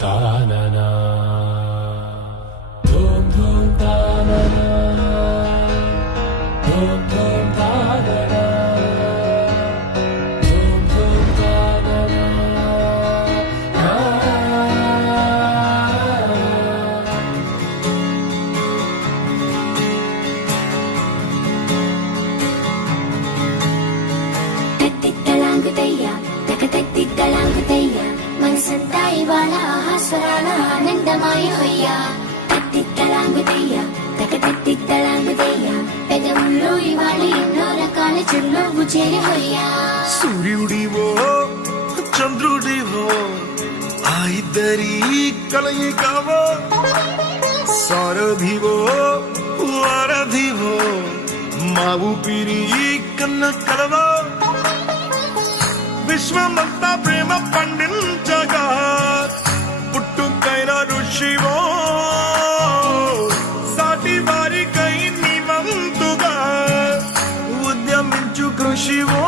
తాననా ధూమ్ ధూమ్ తాననా ధూమ్ ధూమ్ తాననా ధూమ్ ధూమ్ తాననా తత్తిత్తలాంగుతయ్యా తకతత్తిత్తలాంగుతయ్యా మనసంతా ఇవాళ ఆహాస్వరాల ఆనందమాయ హొయ్యా తత్తిత్తలాంగుతయ్యా తకతత్తిత్తలాంగుతయ్యా పెదవుల్లో ఇవాళ ఎన్నో రకాల చిరునవ్వు చేరి హొయ్యా సూర్యుడివో చంద్రుడివో ఆ ఇద్దరి కలయికవో సారథివో వారధివో మా ఊపిరి కన్న కలవో విశ్వమంతా ప్రేమ పండించగా పుట్టుకైన ఋషివో సాటి వారికై నివంతుగా ఉద్యమించు కృషివో